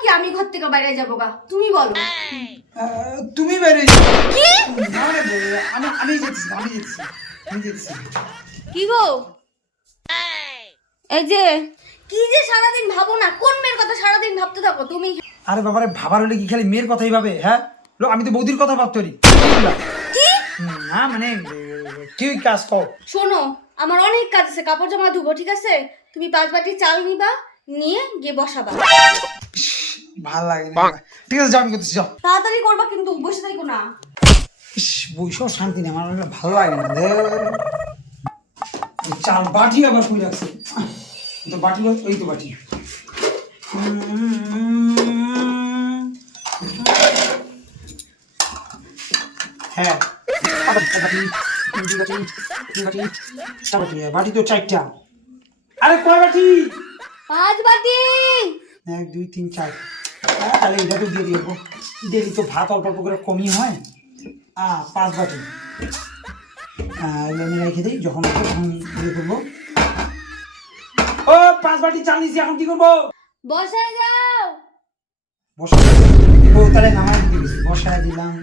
কি আমি ঘর থেকে বাইরে যাবো গা? তুমি বলো। তুমি বাইরে যাও। কি? না না, আমি যেতেছি। কি গো? এই যে কি যে সারাদিন ভাবো না, কোন মেয়ের কথা সারাদিন ভাবতে থাকো তুমি? আরে বাবারে, ভাবার হলে কি খালি মেয়ের কথাই ভাবে? হ্যাঁ, আমি তো বৌদির কথা ভাবতে পারি। কি? না মানে কি কাজ কও? শোনো, আমার অনেক কাজ আছে, কাপড় জামা ধুবো, ঠিক আছে? তুমি 5 বাটি চাল নিবা, নিয়ে গিয়ে বসাবা। ভাল লাগে না। ঠিক আছে, যাও, আমি করতেছি, যাও। তাড়াতাড়ি করবা কিন্তু, বসে থাকো না। বইসও শান্তি নেই, আমার ভালো লাগে না। চাল বাটি আবার খুলে রাখছে। তো বাটি, এই তো বাটি। হ্যাঁ, বাটি তো 4টা। আরে কয় বাটি? 5 বাটি। 1 2 3 4। তাহলে এটা তো দিয়ে দিব। দেরি তো ভাত অল্প অল্প করে কমই হয়। 5 বাটি। এগুলো আমি রেখে দিই, যখন ইয়ে করবো। ও 5 বাটি চাল নিয়েছি, এখন কি করবো? বসায় যাও। বসাই। ও তাহলে নামাই দিয়েছি, বসাই দিলাম।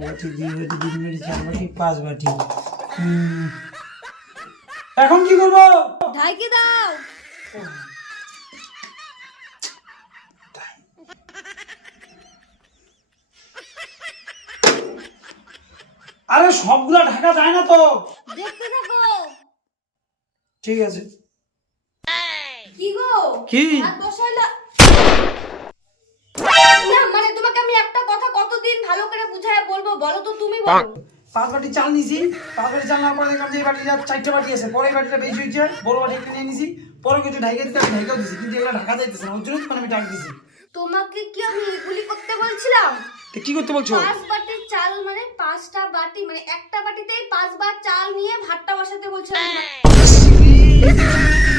বাটি 2 বাটি 3 বাটি 4 বাটি 5 বাটি। এখন কি করবো? ঢাকি দাও। আরে সবগুলা ঢাকা যায় না তো। দেখতে থাকো। ঠিক আছে। কি গো? কি? ভাত বসাইলা? না মানে তোমাকে আমি একটা কথা কতদিন ভালো করে বুঝায় বলবো, বলো তো, তুমি বলো। 5 বাটি চাল নিছি। 5 বাটি চাল নেওয়ার পরে দেখলাম যে এই বাটিটা 4টা বাটি আছে। পরে এই বাটিটা বেশি হয়েছে, বড় বাটি একটা নিয়ে নিছি। পরে কিছু ঢাকা দিতে আমি ঢাকাও দিছি, কিন্তু এগুলো ঢাকা যাইতেছে না, ওই জন্য আমি ঢাকা দিছি। তোমাকে কি আমি এগুলি করতে বলছিলাম? তো কি করতে বলছো? 5 বাটি চাল মানে 5টা বাটি, মানে একটা বাটিতেই 5 বার চাল নিয়ে ভাতটা বসাতে বলছিলাম।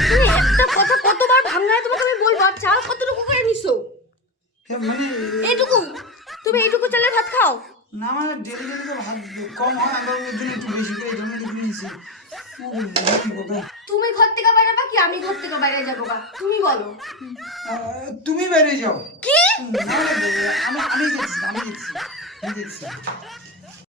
তুমি একটা কথা কতবার ভাঙায় তোমাকে আমি বলবো, আর চাল কতটুকু করে নিছো? মানে এইটুকু? তুমি এইটুকু চালের ভাত খাও? না মানে ডেলি ডেলি তো ভাত কম হয়, আমরা ওই জন্য একটু বেশি করে এই জন্য একটু নিয়েছি। তুমি ঘর থেকে বাইরে বা কি আমি ঘর থেকে বাইরে যাবো গা? তুমি বলো। তুমি বেরিয়ে যাও। কি? না, আমি যেতেছি।